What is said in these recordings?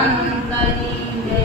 સંતની જય.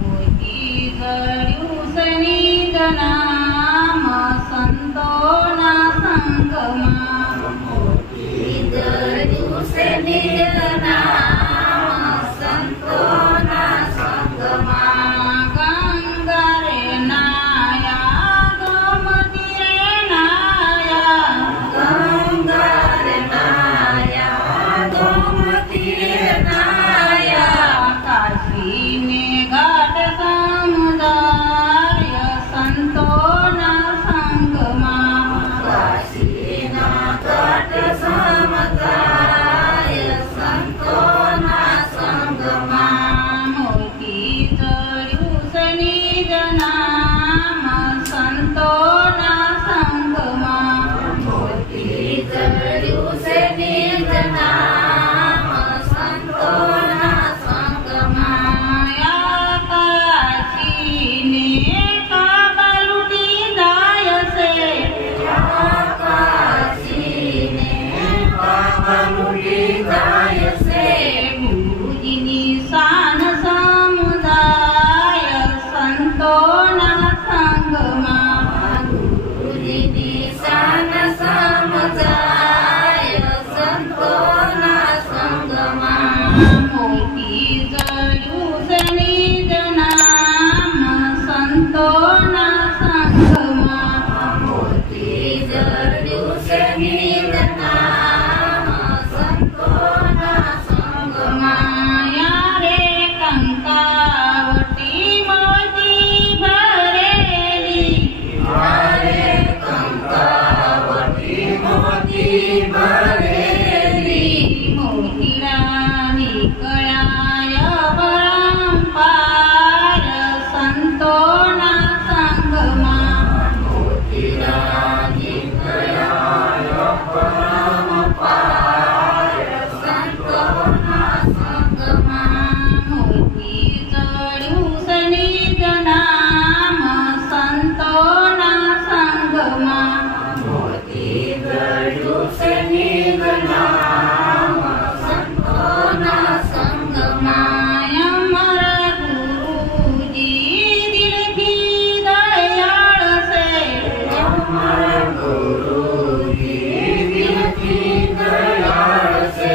મોતી જડ્યું સનિજ નામ સંતોના સંગમાં. મોતી જડ્યું સનિજ નામ સંતોના સંગમાં. ગંગા રે નાયા ગોમતી રે નાયા. ગંગા રે નાયા ગોમતી રે નાયા. કાશી ને ઘાટ સમુદાય સંતોના સંગમાં. કાશીના ઘાટ સમુદાય સંતોના સંગમાં. મોતી જડ્યું સનિજ નામ સંતોના સંગમાં. મોતી જડ્યું સનિજ નામ સંતોના સંગમાં. કાશીને કાબા લૂટી જાય છે. કાશીને કાબા લૂટી જાય છે. ગુરુજીની શાન સમુદાય સંતોના સંગમાં. ગુરુજીની શાન સમુદાય સંતોના સંગમાં. મોતી જડ્યું સનિજ નામ સંતોના સંગમાં. મોતી જડ્યું સનિજ નામ સંતોના સંગમાં. યારે કંકાવટી મોતી ભરેલી. યારે કંકાવટી મોતી ભરેલી. મોતીડા નીકળ્યા પરંપાર સંતોના સંગમાં. મોતીડા નીકળ્યા પરંપાર સંતોના સંગમાં. મોતી જડ્યું સનિજ નામ સંતોના સંગમાં. મોતી જડ્યું સનિજ નામ સંતોના સંગમાં. અમર ગુરુજી દિલથી દયાળ છે. અમર ગુરુજી દિલથી દયાળ છે.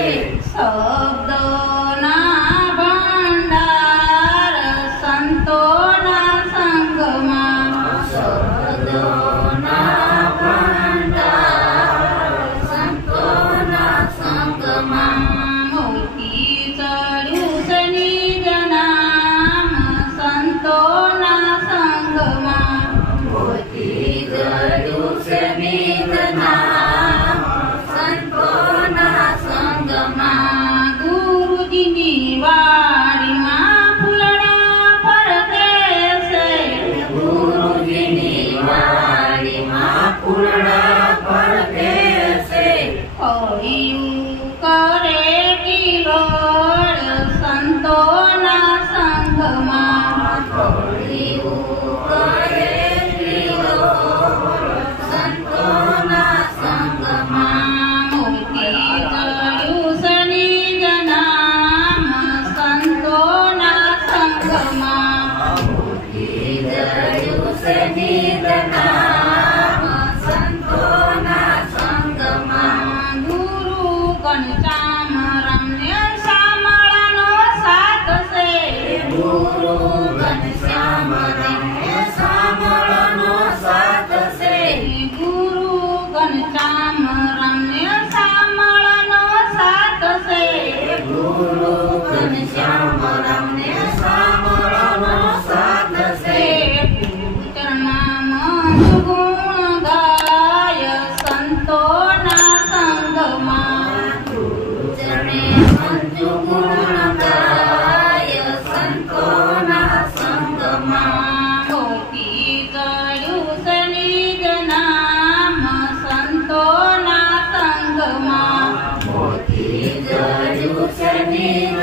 શબ્દોના ભંડાર સંતોના સંગમાં. શબ્દોના ભંડાર સંતોના સંગમાં. મોતી જડ્યું સનિજ નામ સંતોના સંગમાં. મોતી જડ્યું સનિજ નામ સંતોના સંગમાં. ગુરુજીની વાડીમાં ફૂલડા ફરતે છે. ગુરુજીની વાડીમાં ફૂલડા ફરતે છે. ફળિયું કરે કિલોળ સંતોના સંગમાં. ફળિયું કરે કિલોળ સંતોના સંગમાં. મોતી જડ્યું સનિજ નામ સંતોના સંગમાં. મોતી જડ્યું સનિજ નામ સંતોના સંગમાં. ગુરુ ઘનશ્યામ રમ્ય શામળાનો સાથ છે. ગુરુ ઘનશ્યામ રમ્ય શામળાનો સાથ છે. ગુરુ ઘનશ્યામ રમ્ય શામળાનો સાથ છે. ગુરુ ઘનશ્યામ રમ્ય શામળાનો સાથ છે. પૂતળામાં ગુણ ગાય સંતોના સંગમાં. પૂતળે મંજુ ગુણ ગાય સંતોના સંગમાં. મોતી જડ્યું સનિજ નામ સંતોના સંગમાં. મોતી જડ્યું સનિજ